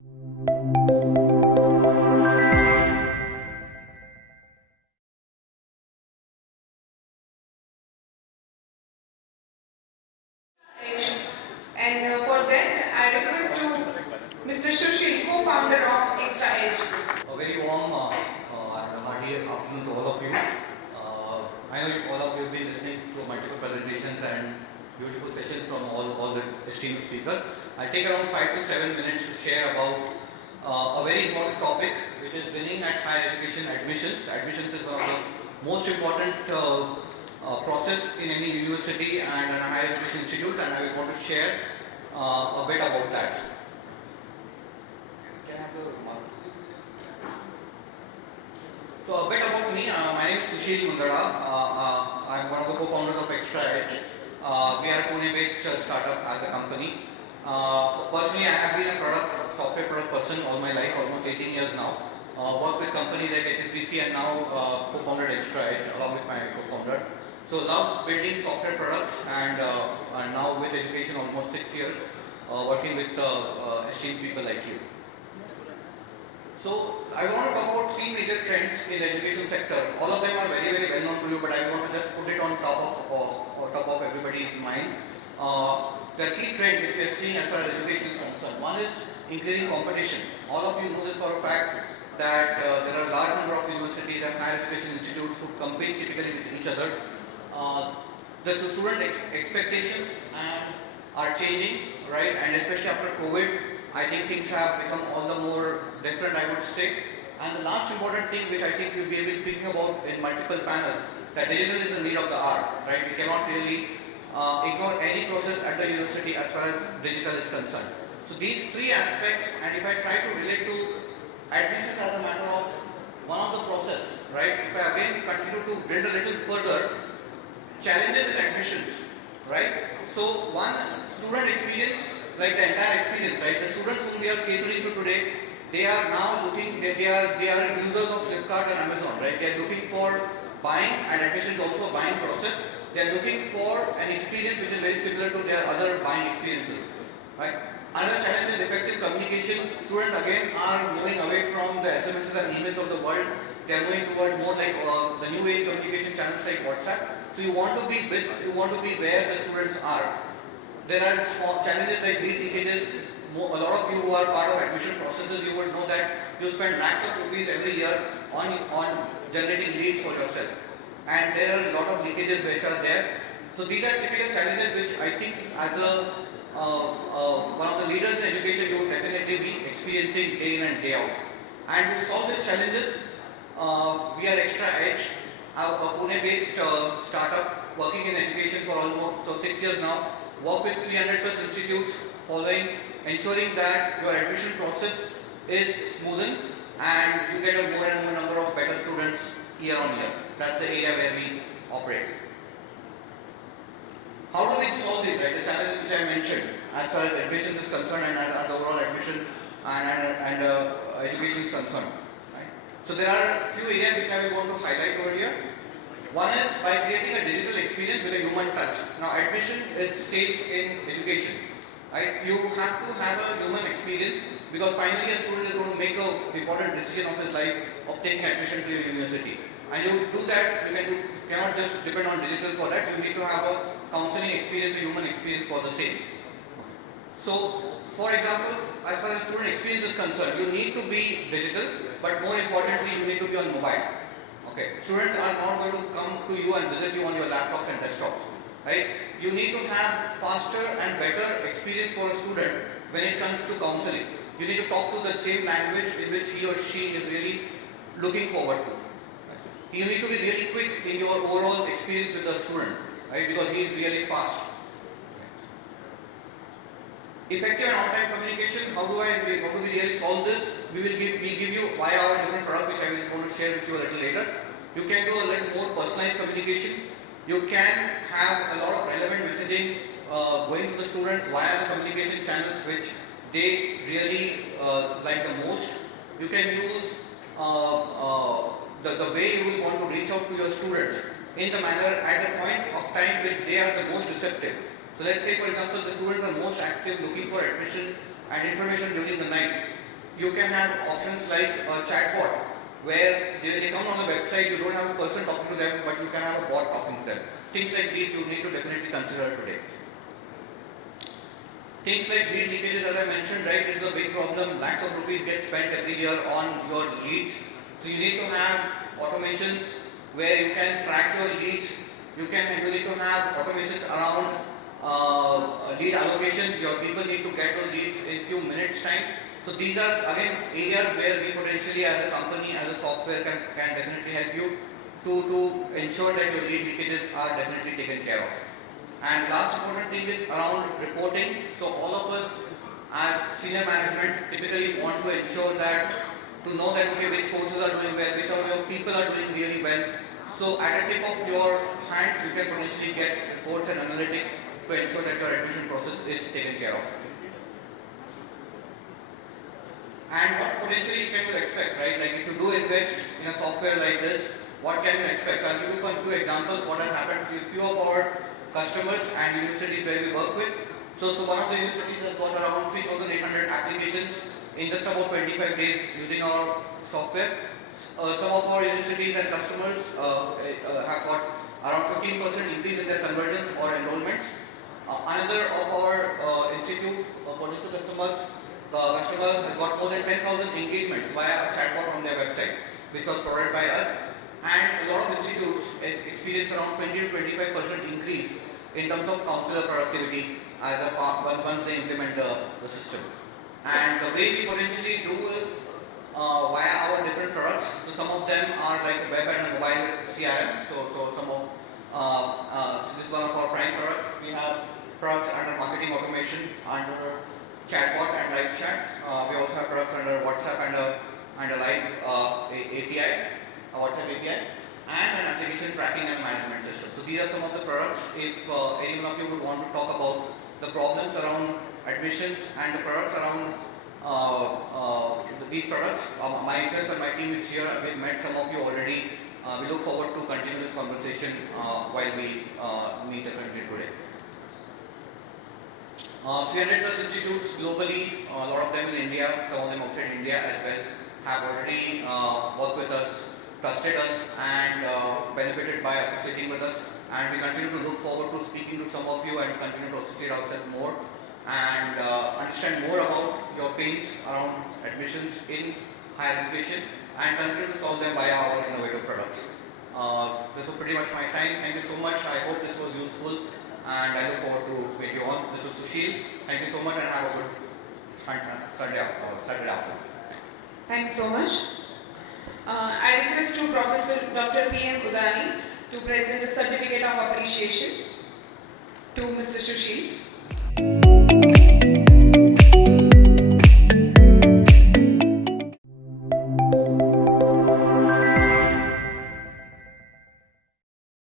And for that, I request to Mr. Sushil, co-founder of ExtraaEdge. A very warm and hearty afternoon to all of you. I know all of you have been listening to multiple presentations and beautiful sessions from all the esteemed speakers. I'll take around 5 to 7 minutes to share about a very important topic, which is winning at higher education admissions. Admissions is one of the most important process in any university and a higher education institute, and I will want to share a bit about that. Can I have the mark? So a bit about me. My name is Sushil Mundada. I'm one of the co-founders of ExtraaEdge. We are a Pune-based startup as a company. Personally, I have been a software product person all my life, almost 18 years now. Worked with companies like HSBC and now co-founded ExtraaEdge along with my co-founder. So love building software products and now with education almost 6 years, working with esteemed people like you. So I want to talk about 3 major trends in the education sector. All of them are very, very well known to you, but I want to just put it on top of everybody's mind. There are 3 trends which we are seeing as far as education is concerned. One is increasing competition. All of you know this for a fact that there are a large number of universities and higher education institutes who compete typically with each other. The student expectations are changing, right? And especially after COVID, I think things have become all the more different, I would say. And the last important thing which I think we'll be speaking about in multiple panels, that digital is the need of the hour, right? We cannot really ignore any process at the university as far as digital is concerned. So these 3 aspects, and if I try to relate to admissions as a matter of one of the process, right? If I again continue to build a little further, challenges in admissions, right? So one, student experience, like the entire experience, right? The students whom we are catering to today, they are now looking, they are users of Flipkart and Amazon, right? They are looking for buying, and admission is also a buying process. They are looking for an experience which is very similar to their other buying experiences, right? Another challenge is effective communication. Students again are moving away from the SMSs and emails of the world. They are moving towards more like the new age communication channels like WhatsApp. So you want to be where the students are. There are small challenges like lead leakages. A lot of you who are part of admission processes, you would know that you spend lakhs of rupees every year on generating leads for yourself. And there are a lot of leakages which are there. So these are typical challenges which I think as one of the leaders in education you would definitely be experiencing day in and day out. And to solve these challenges, we are ExtraaEdge, a Pune-based startup working in education for almost 6 years now. Work with 300 plus institutes, ensuring that your admission process is smoothened and you get a more and more number of better students year on year. That's the area where we operate. How do we solve this, right? The challenge which I mentioned as far as admissions is concerned and as overall admission and education is concerned. Right? So there are a few areas which I will want to highlight over here. One is by creating a digital experience with a human touch. Now admission is sales in education. Right? You have to have a human experience because finally a student is going to make an important decision of his life of taking admission to your university. And you do that, you cannot just depend on digital for that. You need to have a counseling experience, a human experience for the same. So, for example, as far as student experience is concerned, you need to be digital, but more importantly, you need to be on mobile. Okay, students are not going to come to you and visit you on your laptops and desktops, right? You need to have faster and better experience for a student when it comes to counseling. You need to talk to the same language in which he or she is really looking forward to. Right? You need to be really quick in your overall experience with the student, right? Because he is really fast. Effective and on-time communication. How do we really solve this? We give you via our different products, which I will want to share with you a little later. You can do a little more personalized communication. You can have a lot of relevant messaging going to the students via the communication channels which they really like the most. You can use the way you will want to reach out to your students in the manner at the point of time which they are the most receptive. So let's say for example the students are most active looking for admission and information during the night. you can have options like a chatbot, where they come on the website, you don't have a person talking to them, but you can have a bot talking to them. Things like these you need to definitely consider today. Things like lead leakages, as I mentioned, right, this is a big problem. Lakhs of rupees get spent every year on your leads. So you need to have automations where you can track your leads. You need to have automations around lead allocation. Your people need to get those leads in few minutes time. So these are again areas where we potentially as a company, as a software can definitely help you to ensure that your lead leakages are definitely taken care of. And last important thing is around reporting. So all of us as senior management typically want to ensure that to know that okay, which courses are doing well, which of your people are doing really well. So at the tip of your hands, you can potentially get reports and analytics to ensure that your admission process is taken care of. And what potentially can you expect, right? Like if you do invest in a software like this, what can you expect? So I'll give you some few examples what has happened with few of our customers and universities where we work with. So one of the universities has got around 3,800 applications in just about 25 days using our software. Some of our universities and customers have got around 15% increase in their conversions or enrollments. Another of our institute potential customers, the customer has got more than 10,000 engagements via a chatbot on their website, which was provided by us. And a lot of institutes experience around 20 to 25% increase in terms of counselor productivity as a once they implement the system. And the way we potentially do is via our different products. So some of them are like web and mobile CRM. So some of so this is one of our prime products. We have products under marketing automation, under chatbot and live chat. We also have products under WhatsApp and a live API, a WhatsApp API, and an application tracking and management system. So these are some of the products. If any one of you would want to talk about the problems around admissions and the products around these products, myself and my team is here. We've met some of you already. We look forward to continue this conversation while we meet the country today. 300 plus institutes globally, a lot of them in India, some of them outside India as well, have already worked with us, trusted us and benefited by associating with us, and we continue to look forward to speaking to some of you and continue to associate ourselves more and understand more about your pains around admissions in higher education and continue to solve them via our innovative products. This was pretty much my time. Thank you so much. I hope this was useful and I look forward to meet you all. This is Sushil. Thank you so much and have a good Saturday afternoon. Thanks so much. I request to Professor Dr. P.M. Udani to present a certificate of appreciation to Mr. Sushil.